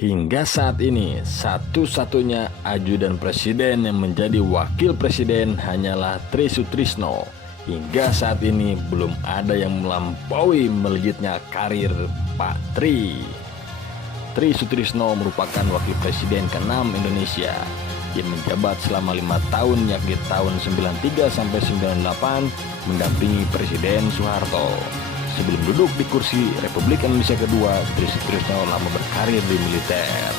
Hingga saat ini, satu-satunya ajudan presiden yang menjadi wakil presiden hanyalah Tri Sutrisno. Hingga saat ini belum ada yang melampaui melejitnya karir Pak Tri. Tri Sutrisno merupakan wakil presiden ke-6 Indonesia yang menjabat selama 5 tahun, yakni tahun 93 sampai 98 mendampingi Presiden Soeharto. Sebelum duduk di kursi Republik Indonesia kedua, Tri Sutrisno lama berkarir di militer.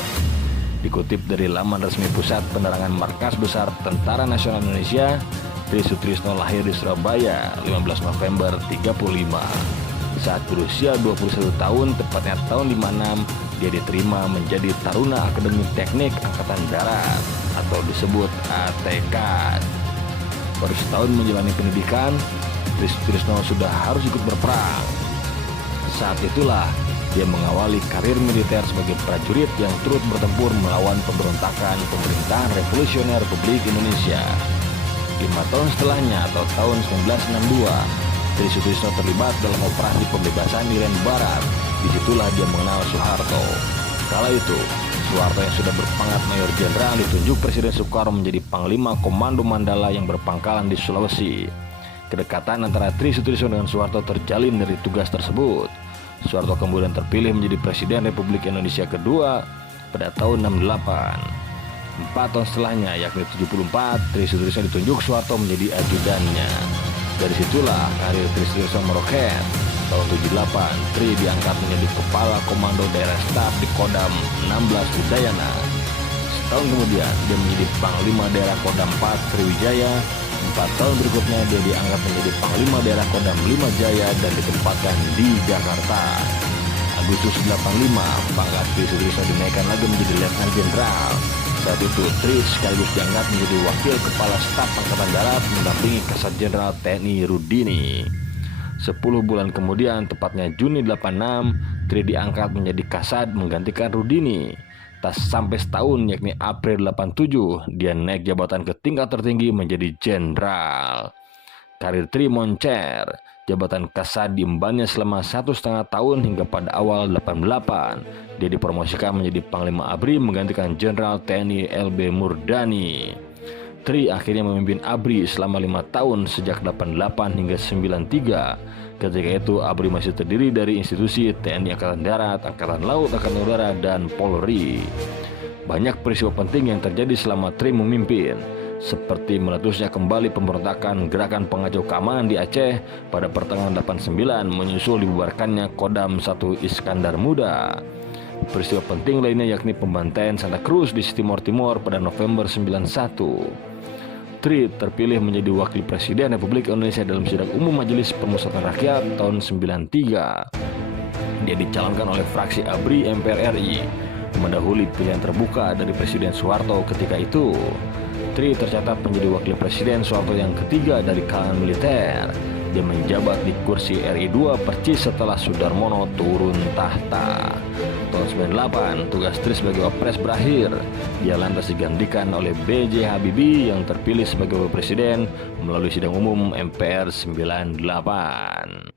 Dikutip dari laman resmi Pusat Penerangan Markas Besar Tentara Nasional Indonesia, Tri Sutrisno lahir di Surabaya 15 November 35. Saat berusia 21 tahun, tepatnya tahun 56, dia diterima menjadi Taruna Akademi Teknik Angkatan Darat atau disebut ATK. Baru setahun menjalani pendidikan, Tri Sutrisno sudah harus ikut berperang. Saat itulah dia mengawali karir militer sebagai prajurit yang turut bertempur melawan pemberontakan pemerintahan revolusioner Republik Indonesia. 5 tahun setelahnya atau tahun 1962, Tri Sutrisno terlibat dalam operasi pembebasan Irian Barat. Disitulah dia mengenal Soeharto. Kala itu, Soeharto yang sudah berpangkat Mayor Jenderal ditunjuk Presiden Soekarno menjadi Panglima Komando Mandala yang berpangkalan di Sulawesi. Kedekatan antara Tri Sutrisno dengan Soeharto terjalin dari tugas tersebut. Soeharto kemudian terpilih menjadi Presiden Republik Indonesia kedua pada tahun 68. 4 tahun setelahnya, yakni 74, Tri Sutrisno ditunjuk Soeharto menjadi ajudannya. Dari situlah karir Tri Sutrisno meroket. Tahun 78, Tri diangkat menjadi Kepala Komando Daerah Staf di Kodam 16 Udayana. Setahun kemudian, dia menjadi Panglima Daerah Kodam 4 Sriwijaya. 4 tahun berikutnya dia diangkat menjadi Panglima Daerah Kodam 5 Jaya dan ditempatkan di Jakarta. Agustus 85, pangkat Tri Sutrisno dinaikkan lagi menjadi Letnan Jenderal. Saat itu Tri sekaligus diangkat menjadi Wakil Kepala Staf Angkatan Darat mendampingi Kasat Jenderal TNI Rudini. 10 bulan kemudian, tepatnya Juni 86, Tri diangkat menjadi Kasat menggantikan Rudini. Tak sampai setahun, yakni April 87, dia naik jabatan ke tingkat tertinggi menjadi Jenderal. Karir Tri moncer, jabatan Kasat diembannya selama 1,5 tahun hingga pada awal 88. Dia dipromosikan menjadi Panglima ABRI menggantikan Jenderal TNI LB Murdani. Tri akhirnya memimpin ABRI selama 5 tahun sejak 88 hingga 93. Ketika itu ABRI masih terdiri dari institusi TNI Angkatan Darat, Angkatan Laut, Angkatan Udara, dan Polri. Banyak peristiwa penting yang terjadi selama Tri memimpin, seperti meletusnya kembali pemberontakan Gerakan Pengacau Keamanan di Aceh pada pertengahan 89 menyusul dibubarkannya Kodam 1 Iskandar Muda. Peristiwa penting lainnya yakni pembantaian Santa Cruz di Timor Timur pada November 91. Tri terpilih menjadi Wakil Presiden Republik Indonesia dalam sidang umum Majelis Permusyawaratan Rakyat tahun 93. Dia dicalonkan oleh fraksi ABRI MPR RI, mendahului pilihan terbuka dari Presiden Soeharto ketika itu. Tri tercatat menjadi Wakil Presiden Soeharto yang ketiga dari kalangan militer. Dia menjabat di kursi RI 2 percis setelah Sudarmono turun tahta. Tahun 98, tugas Tri sebagai Wapres berakhir. Dia lantas digantikan oleh B.J. Habibie yang terpilih sebagai Wakil Presiden melalui sidang umum MPR 98.